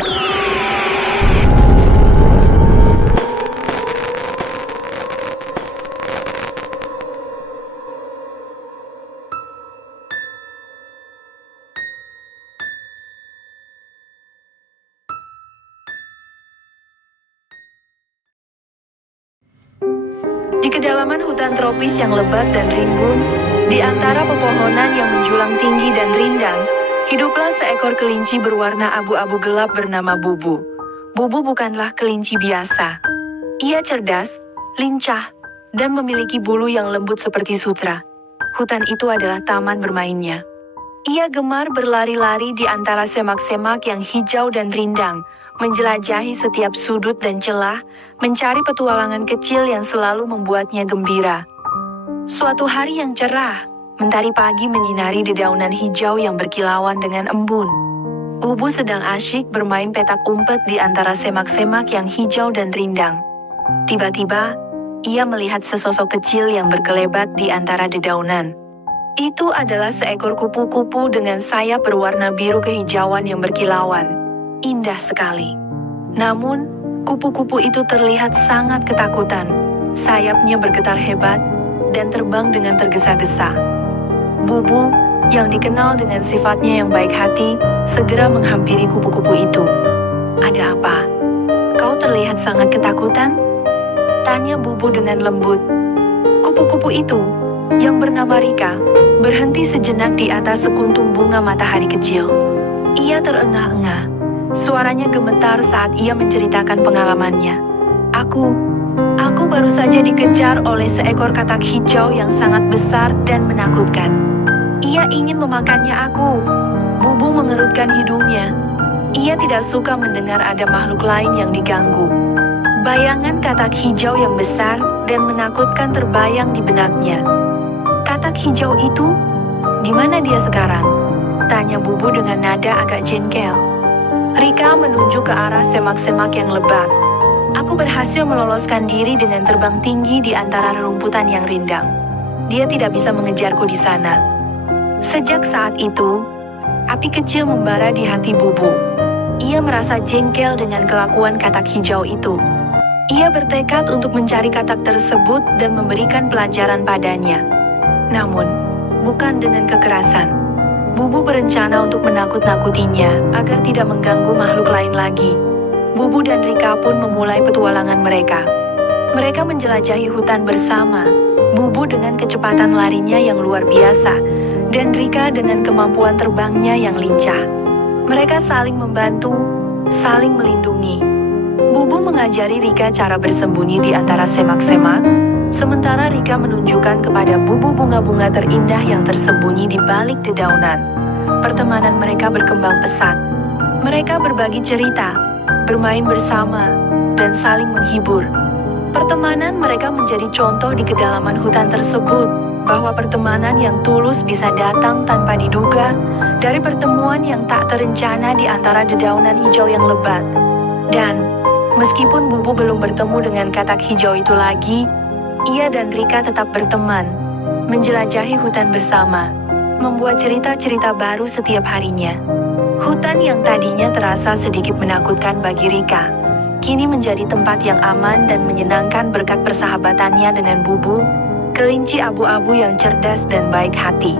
Di kedalaman hutan tropis yang lebat dan rimbun, di antara pepohonan yang menjulang tinggi dan rindang, hiduplah seekor kelinci berwarna abu-abu gelap bernama Bubu. Bubu bukanlah kelinci biasa. Ia cerdas, lincah, dan memiliki bulu yang lembut seperti sutra. Hutan itu adalah taman bermainnya. Ia gemar berlari-lari di antara semak-semak yang hijau dan rindang, menjelajahi setiap sudut dan celah, mencari petualangan kecil yang selalu membuatnya gembira. Suatu hari yang cerah, mentari pagi menyinari dedaunan hijau yang berkilauan dengan embun. Bubu sedang asyik bermain petak umpet di antara semak-semak yang hijau dan rindang. Tiba-tiba, ia melihat sesosok kecil yang berkelebat di antara dedaunan. Itu adalah seekor kupu-kupu dengan sayap berwarna biru kehijauan yang berkilauan. Indah sekali. Namun, kupu-kupu itu terlihat sangat ketakutan. Sayapnya bergetar hebat dan terbang dengan tergesa-gesa. Bubu, yang dikenal dengan sifatnya yang baik hati, segera menghampiri kupu-kupu itu. "Ada apa? Kau terlihat sangat ketakutan?" tanya Bubu dengan lembut. Kupu-kupu itu, yang bernama Rika, berhenti sejenak di atas sekuntum bunga matahari kecil. Ia terengah-engah. Suaranya gemetar saat ia menceritakan pengalamannya. Aku baru saja dikejar oleh seekor katak hijau yang sangat besar dan menakutkan. Ia ingin memakannya aku." Bubu mengerutkan hidungnya. Ia tidak suka mendengar ada makhluk lain yang diganggu. Bayangan katak hijau yang besar dan menakutkan terbayang di benaknya. "Katak hijau itu? Di mana dia sekarang?" tanya Bubu dengan nada agak jengkel. Rika menunjuk ke arah semak-semak yang lebat. "Aku berhasil meloloskan diri dengan terbang tinggi di antara rerumputan yang rindang. Dia tidak bisa mengejarku di sana." Sejak saat itu, api kecil membara di hati Bubu. Ia merasa jengkel dengan kelakuan katak hijau itu. Ia bertekad untuk mencari katak tersebut dan memberikan pelajaran padanya. Namun, bukan dengan kekerasan. Bubu berencana untuk menakut-nakutinya agar tidak mengganggu makhluk lain lagi. Bubu dan Rika pun memulai petualangan mereka. Mereka menjelajahi hutan bersama, Bubu dengan kecepatan larinya yang luar biasa, dan Rika dengan kemampuan terbangnya yang lincah. Mereka saling membantu, saling melindungi. Bubu mengajari Rika cara bersembunyi di antara semak-semak, sementara Rika menunjukkan kepada Bubu bunga-bunga terindah yang tersembunyi di balik dedaunan. Pertemanan mereka berkembang pesat. Mereka berbagi cerita, bermain bersama, dan saling menghibur. Pertemanan mereka menjadi contoh di kedalaman hutan tersebut, bahwa pertemanan yang tulus bisa datang tanpa diduga dari pertemuan yang tak terencana di antara dedaunan hijau yang lebat. Dan, meskipun Bubu belum bertemu dengan katak hijau itu lagi, ia dan Rika tetap berteman, menjelajahi hutan bersama, membuat cerita-cerita baru setiap harinya. Hutan yang tadinya terasa sedikit menakutkan bagi Rika, kini menjadi tempat yang aman dan menyenangkan berkat persahabatannya dengan Bubu, kelinci abu-abu yang cerdas dan baik hati.